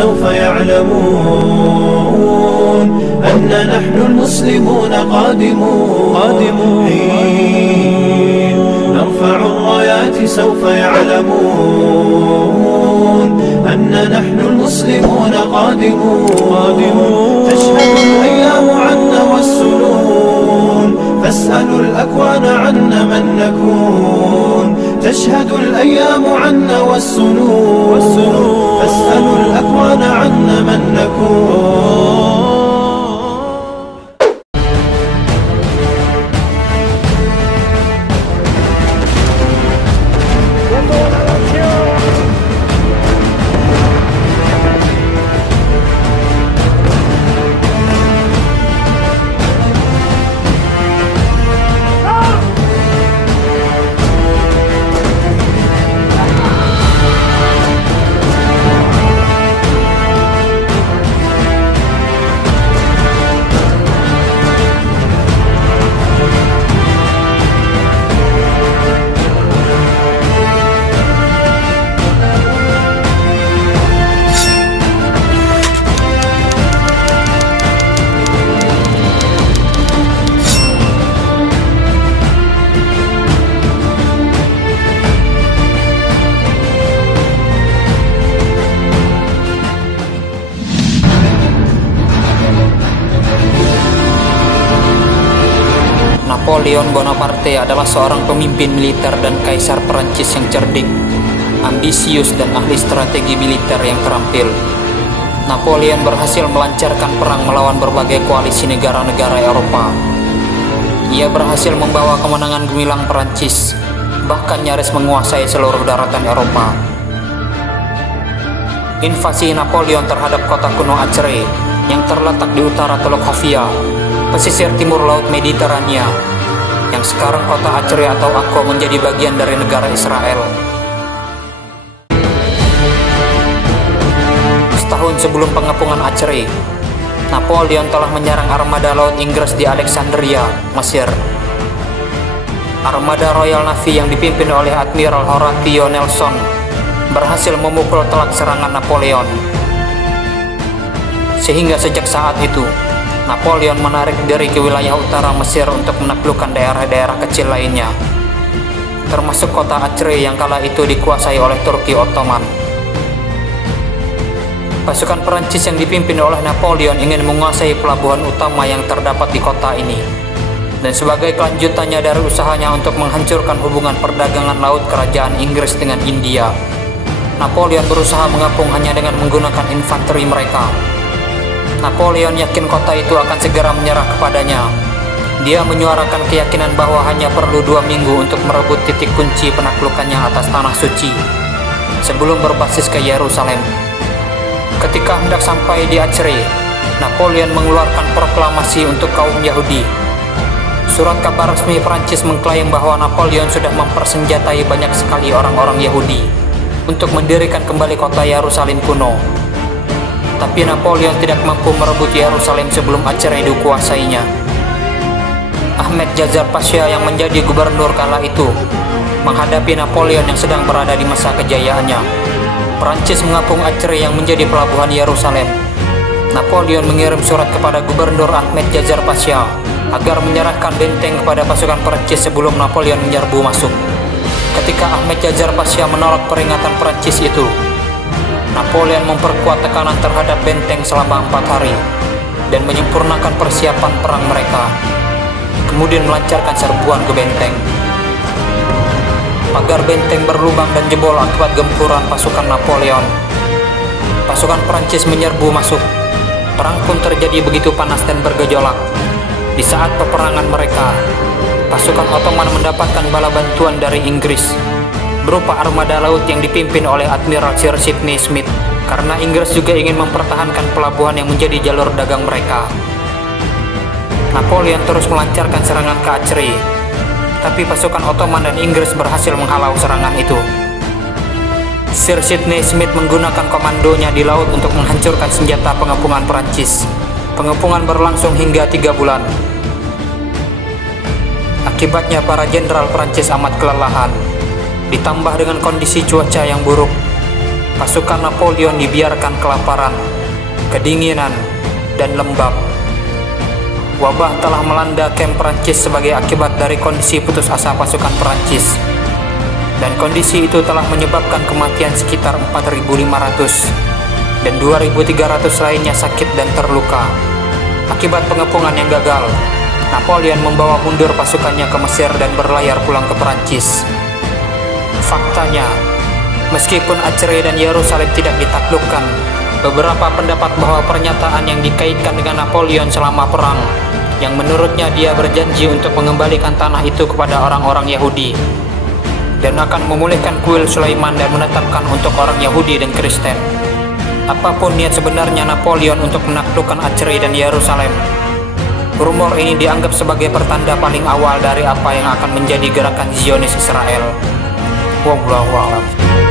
سوف يعلمون أن نحن المسلمون قادمون حين نرفع الرايات سوف يعلمون أن نحن المسلمون قادمون تشهد الأيام عنا والسنون فاسألوا الأكوان عنا من نكون تشهد الأيام عنا والسنون فاسألوا الأكوان عنا من نكون. Napoleon Bonaparte adalah seorang pemimpin militer dan kaisar Perancis yang cerdik, ambisius dan ahli strategi militer yang terampil. Napoleon berhasil melancarkan perang melawan berbagai koalisi negara-negara Eropa. Ia berhasil membawa kemenangan gemilang Perancis, bahkan nyaris menguasai seluruh daratan Eropa. Invasi Napoleon terhadap kota kuno Acre yang terletak di utara Teluk Hafia, pesisir timur Laut Mediterania, yang sekarang kota Acre atau Akko menjadi bagian dari negara Israel. Setahun sebelum pengepungan Acre, Napoleon telah menyerang armada laut Inggris di Alexandria, Mesir. Armada Royal Navy yang dipimpin oleh Admiral Horatio Nelson berhasil memukul telak serangan Napoleon. Sehingga sejak saat itu, Napoleon menarik diri ke wilayah utara Mesir untuk menaklukkan daerah-daerah kecil lainnya, termasuk kota Acre yang kala itu dikuasai oleh Turki Ottoman. Pasukan Perancis yang dipimpin oleh Napoleon ingin menguasai pelabuhan utama yang terdapat di kota ini, dan sebagai kelanjutannya dari usahanya untuk menghancurkan hubungan perdagangan laut kerajaan Inggris dengan India, Napoleon berusaha mengepung hanya dengan menggunakan infanteri mereka. Napoleon yakin kota itu akan segera menyerah kepadanya. Dia menyuarakan keyakinan bahwa hanya perlu 2 minggu untuk merebut titik kunci penaklukannya atas tanah suci sebelum berbasis ke Yerusalem. Ketika hendak sampai di Acre, Napoleon mengeluarkan proklamasi untuk kaum Yahudi. Surat kabar resmi Prancis mengklaim bahwa Napoleon sudah mempersenjatai banyak sekali orang-orang Yahudi untuk mendirikan kembali kota Yerusalem kuno. Tapi Napoleon tidak mampu merebut Yerusalem sebelum Acre dikuasainya. Ahmed Jazar Pasha yang menjadi gubernur kala itu menghadapi Napoleon yang sedang berada di masa kejayaannya. Prancis mengapung Acre yang menjadi pelabuhan Yerusalem. Napoleon mengirim surat kepada gubernur Ahmed Jazar Pasha agar menyerahkan benteng kepada pasukan Prancis sebelum Napoleon menyerbu masuk. Ketika Ahmed Jazar Pasha menolak peringatan Prancis itu, Napoleon memperkuat tekanan terhadap benteng selama 4 hari dan menyempurnakan persiapan perang mereka, kemudian melancarkan serbuan ke benteng. Pagar benteng berlubang dan jebol akibat gempuran pasukan Napoleon. Pasukan Prancis menyerbu masuk. Perang pun terjadi begitu panas dan bergejolak. Di saat peperangan mereka, pasukan Ottoman mendapatkan bala bantuan dari Inggris berupa armada laut yang dipimpin oleh Admiral Sir Sidney Smith, karena Inggris juga ingin mempertahankan pelabuhan yang menjadi jalur dagang mereka. Napoleon terus melancarkan serangan ke Acre, tapi pasukan Ottoman dan Inggris berhasil menghalau serangan itu. Sir Sidney Smith menggunakan komandonya di laut untuk menghancurkan senjata pengepungan Prancis. Pengepungan berlangsung hingga 3 bulan. Akibatnya para jenderal Prancis amat kelelahan. Ditambah dengan kondisi cuaca yang buruk, pasukan Napoleon dibiarkan kelaparan, kedinginan, dan lembab. Wabah telah melanda kamp Perancis sebagai akibat dari kondisi putus asa pasukan Perancis, dan kondisi itu telah menyebabkan kematian sekitar 4.500 dan 2.300 lainnya sakit dan terluka. Akibat pengepungan yang gagal, Napoleon membawa mundur pasukannya ke Mesir dan berlayar pulang ke Perancis. Faktanya, meskipun Acre dan Yerusalem tidak ditaklukkan, beberapa pendapat bahwa pernyataan yang dikaitkan dengan Napoleon selama perang, yang menurutnya dia berjanji untuk mengembalikan tanah itu kepada orang-orang Yahudi dan akan memulihkan kuil Sulaiman dan menetapkan untuk orang Yahudi dan Kristen. Apapun niat sebenarnya Napoleon untuk menaklukkan Acre dan Yerusalem, rumor ini dianggap sebagai pertanda paling awal dari apa yang akan menjadi gerakan Zionis Israel. Wallahu a'lam.